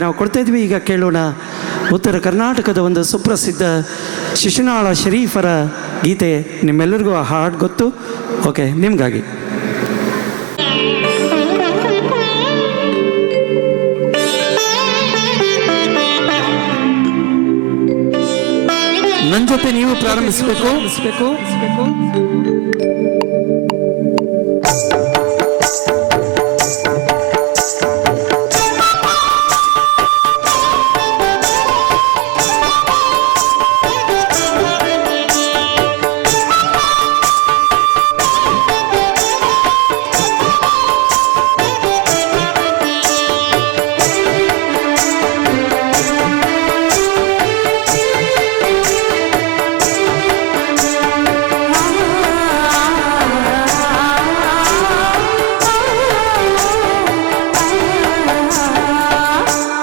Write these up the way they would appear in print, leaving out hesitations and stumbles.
ನಾವು ಕೊಡ್ತಾ ಇದ್ವಿ. ಈಗ ಕೇಳೋಣ ಉತ್ತರ ಕರ್ನಾಟಕದ ಒಂದು ಸುಪ್ರಸಿದ್ಧ ಶಿಶುನಾಳ ಶರೀಫರ ಗೀತೆ. ನಿಮ್ಮೆಲ್ಲರಿಗೂ ಆ ಹಾಡು ಗೊತ್ತು. ಓಕೆ, ನಿಮಗಾಗಿ. ನನ್ನ ಜೊತೆ ನೀವು ಪ್ರಾರಂಭಿಸಬೇಕು.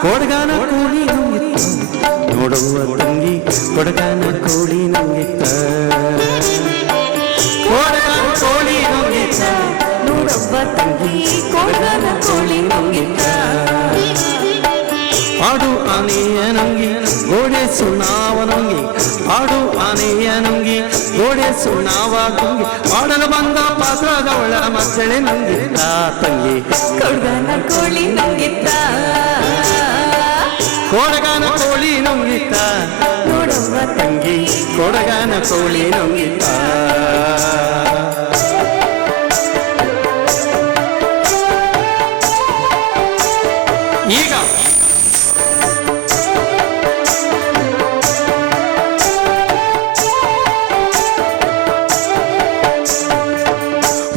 ಕೊಡಗಾನ ಕೋಳಿ ನುಂಗಿತ್ತ ನೋಡುವ ತಂಗಿ, ಕೊಡಗಾನ ಕೋಳಿ ನುಂಗಿತ್ತ, ಕೊಡಗಾನ ಕೋಳಿ ನುಂಗಿತ್ತ ನೋಡುವ ತಂಗಿ, ಕೊಡಗಾನ ಕೋಳಿ ನುಂಗಿತ್ತ. ಆಡು ಆನೆಯ ನುಂಗಿ ಗೋಡೆ ಸುಣ್ಣಾವ ನುಂಗಿ, ಆಡು ಆನೆಯ ನುಂಗಿ ಗೋಡೆ ಸುಣ್ಣಾವ ತುಂಗಿ, ಆಡಲು ಬಂದ ಪಾತ್ರದವಳ ಮಕ್ಕಳೇ ನುಂಗಿತ್ತ ತಂಗಿ, ಕೊಡಗಾನ ಕೋಳಿ ನುಂಗಿತ್ತ, ಕೊಡಗಾನ ಕೋಳಿ ನುಂಗಿತ್ತ ನೋಡುವ ತಂಗಿ, ಕೊಡಗಾನ ಕೋಳಿ ನುಂಗಿತ್ತ. ಈಗ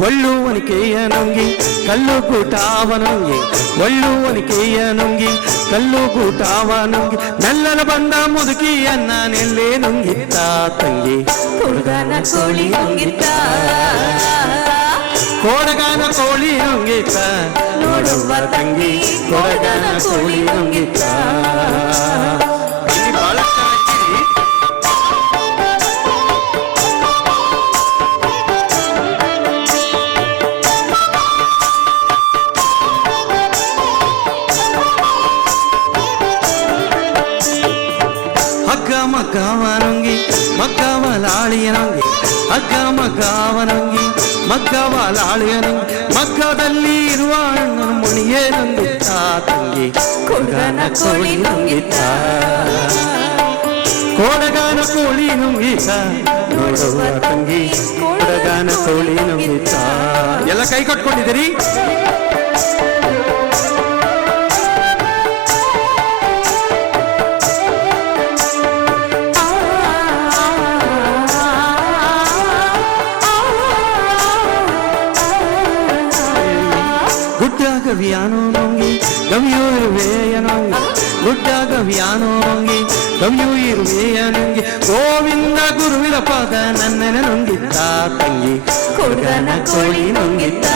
ಒಳ್ಳುವನಿಕೆಯ ನುಂಗಿ ಕಲ್ಲು ಗೂಟಾವ ನುಂಗಿ, ಒಳ್ಳುವನಿಕೆಯ ನುಂಗಿ ಕಲ್ಲು ಗೂಟಾವ ನುಂಗಿ, ಮೆಲ್ಲನ ಬಂದ ಮುದುಕಿಯನ್ನ ನೆಲ್ಲೆ ನುಂಗಿತ್ತ ತಂಗಿ, ಕೊಡಗಾನ ಕೋಳಿ ನುಂಗಿತ್ತ, ಕೊಡಗಾನ ಕೋಳಿ ನುಂಗಿತ್ತ ನೋಡುವ ತಂಗಿ, ಕೊಡಗಾನ ಕೋಳಿ ನುಂಗಿತ್ತ. ಹಗ್ಗ ಮಗ್ಗವ ನುಂಗಿ ಮಗ್ಗವ ಲಾಳಿಯ ನುಂಗಿ, ಹಗ್ಗ ಮಗ್ಗವ ನುಂಗಿ ಮಗ್ಗವ ಲಾಳಿಯ ನುಂಗಿ, ಮಗ್ಗದಲ್ಲಿ ಇರುವ ಹಣ್ಣು ಮುಣಿಯೇ ನುಂಗಿತ್ತ ತಂಗಿ, ಕೊಡಗಾನ ಕೋಳಿ ನುಂಗಿತ್ತ, ಕೊಡಗಾನ ಕೋಳಿ ನುಂಗಿತ್ತ ನೋಡುವ ತಂಗಿ, ಕೊಡಗಾನ ಕೋಳಿ ನುಂಗಿತ್ತ. ಎಲ್ಲ ಕೈ ಕಟ್ಕೊಂಡಿದ್ದೀರಿ? ಗುಡ್ಡ ಗವಿಯಾನೋ ನುಂಗಿ ಗವಿಯೂ ಇರುವೆಯ ನುಂಗಿ, ಗುಡ್ಡ ಗವಿಯಾನೋ ನುಂಗಿ ಗವಿಯೂ ಇರುವೆಯ ನುಂಗಿ, ಗೋವಿಂದ ಗುರುವಿನ ಪಾದ ನನ್ನೆನೆ ನುಂಗಿತ್ತ ತಂಗಿ, ಕೊಡಗಾನ ಕೋಳಿ ನುಂಗಿತ್ತ,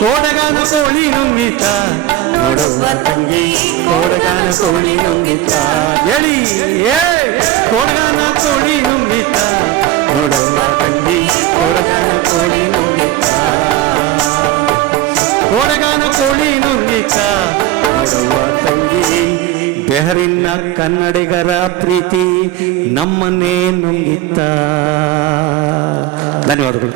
ಕೊಡಗಾನ ಕೋಳಿ ನುಂಗಿತ್ತ ನೋಡುವ ತಂಗಿ, ಕೊಡಗಾನ ಕೋಳಿ ನುಂಗಿತ್ತ. ಹೇಳಿ ಕೊಡಗಾನ ಕೋಳಿ ನುಂಗಿತ್ತ ನೋಡುವ ತಂಗಿ, ಕೊಡಗಾನ ಕೋಳಿ ನುಂಗಿತ್ತ, ಕೊಡಗಾನ ಕೋಳಿ ನುಂಗಿತ್ತ ನೋಡುವ ತಂಗಿ. ಬೆಹರಿನ ಕನ್ನಡಿಗರ ಪ್ರೀತಿ ನಮ್ಮನ್ನೇ ನುಂಗಿತ್ತ. ಧನ್ಯವಾದಗಳು.